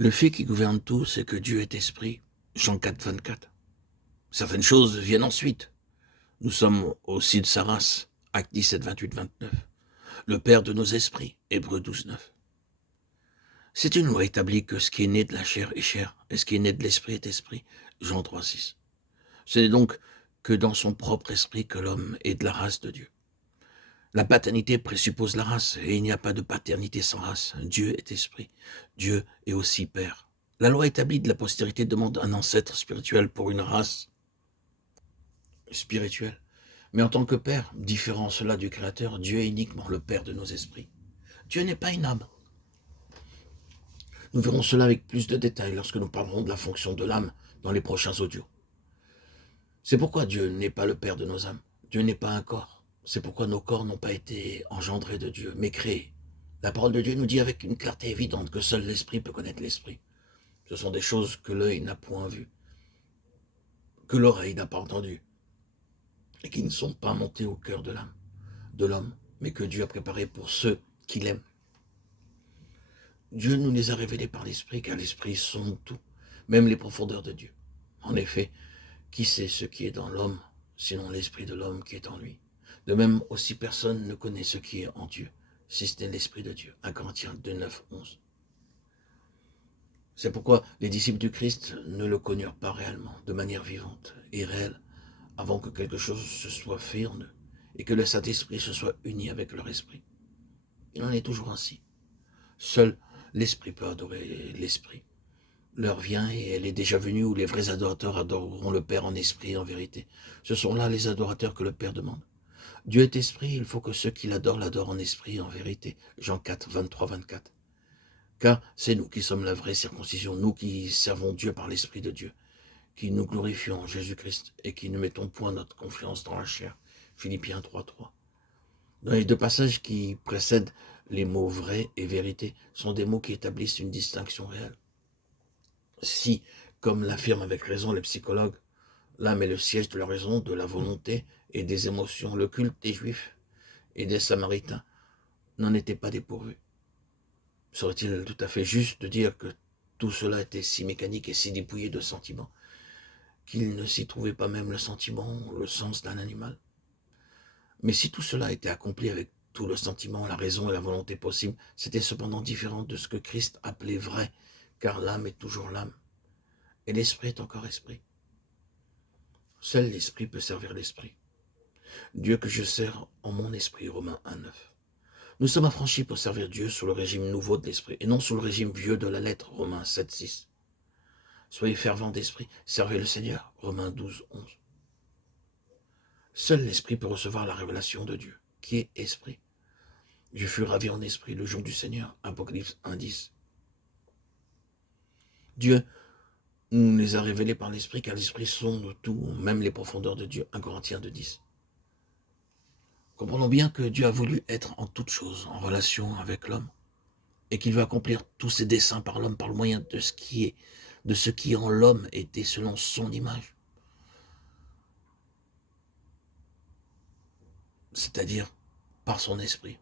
Le fait qui gouverne tout, c'est que Dieu est esprit. Jean 4, 24. Certaines choses viennent ensuite. Nous sommes aussi de sa race. Actes 17, 28, 29. Le Père de nos esprits. Hébreux 12, 9. C'est une loi établie que ce qui est né de la chair est chair, et ce qui est né de l'esprit est esprit. Jean 3, 6. Ce n'est donc que dans son propre esprit que l'homme est de la race de Dieu. La paternité présuppose la race, et il n'y a pas de paternité sans race. Dieu est esprit. Dieu est aussi Père. La loi établie de la postérité demande un ancêtre spirituel pour une race spirituelle. Mais en tant que Père, différent cela du Créateur, Dieu est uniquement le Père de nos esprits. Dieu n'est pas une âme. Nous verrons cela avec plus de détails lorsque nous parlerons de la fonction de l'âme dans les prochains audios. C'est pourquoi Dieu n'est pas le Père de nos âmes. Dieu n'est pas un corps. C'est pourquoi nos corps n'ont pas été engendrés de Dieu, mais créés. La parole de Dieu nous dit avec une clarté évidente que seul l'Esprit peut connaître l'Esprit. Ce sont des choses que l'œil n'a point vues, que l'oreille n'a pas entendues, et qui ne sont pas montées au cœur de l'âme, de l'homme, mais que Dieu a préparées pour ceux qui l'aiment. Dieu nous les a révélées par l'Esprit, car l'Esprit sonde tout, même les profondeurs de Dieu. En effet, qui sait ce qui est dans l'homme, sinon l'Esprit de l'homme qui est en lui? De même aussi personne ne connaît ce qui est en Dieu, si ce n'est l'Esprit de Dieu. 1 Corinthiens 2, 9, 11. C'est pourquoi les disciples du Christ ne le connurent pas réellement, de manière vivante et réelle, avant que quelque chose se soit fait en eux, et que le Saint-Esprit se soit uni avec leur esprit. Il en est toujours ainsi. Seul l'Esprit peut adorer l'Esprit. L'heure vient et elle est déjà venue où les vrais adorateurs adoreront le Père en esprit et en vérité. Ce sont là les adorateurs que le Père demande. Dieu est esprit, il faut que ceux qui l'adorent en esprit et en vérité. Jean 4, 23, 24. Car c'est nous qui sommes la vraie circoncision, nous qui servons Dieu par l'Esprit de Dieu, qui nous glorifions en Jésus-Christ et qui ne mettons point notre confiance dans la chair. Philippiens 3, 3. Dans les deux passages qui précèdent, les mots vrai et vérité sont des mots qui établissent une distinction réelle. Si, comme l'affirment avec raison les psychologues, l'âme est le siège de la raison, de la volonté et des émotions, le culte des Juifs et des Samaritains n'en était pas dépourvu. Serait-il tout à fait juste de dire que tout cela était si mécanique et si dépouillé de sentiments qu'il ne s'y trouvait pas même le sentiment, le sens d'un animal? Mais si tout cela était accompli avec tout le sentiment, la raison et la volonté possible, c'était cependant différent de ce que Christ appelait vrai, car l'âme est toujours l'âme, et l'esprit est encore esprit. Seul l'esprit peut servir l'esprit. Dieu que je sers en mon esprit, Romains 1, 9. Nous sommes affranchis pour servir Dieu sous le régime nouveau de l'esprit, et non sous le régime vieux de la lettre, Romains 7, 6. Soyez fervents d'esprit, servez le Seigneur, Romains 12, 11. Seul l'esprit peut recevoir la révélation de Dieu, qui est esprit. Je fus ravi en esprit le jour du Seigneur, Apocalypse 1, 10. Dieu nous les a révélés par l'esprit, car l'esprit sonde tout, même les profondeurs de Dieu, 1 Corinthiens 2, 10. Comprenons bien que Dieu a voulu être en toutes choses en relation avec l'homme, et qu'il veut accomplir tous ses desseins par l'homme par le moyen de ce qui en l'homme était selon son image, c'est-à-dire par son esprit.